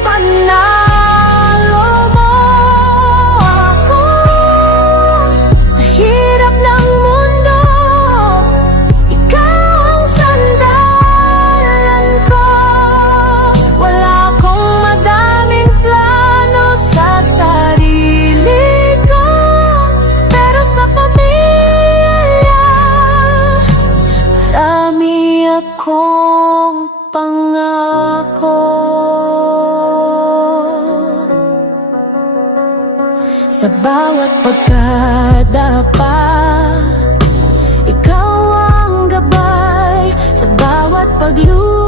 ipanalo mo ako sa hirap ng mundo. Ikaw ang sandalan ko. Wala akong madaming plano sa sarili ko, pero sa pamilya marami akong pangako. Sa bawat pagkadapa, ikaw ang gabay. Sa bawat pagluto,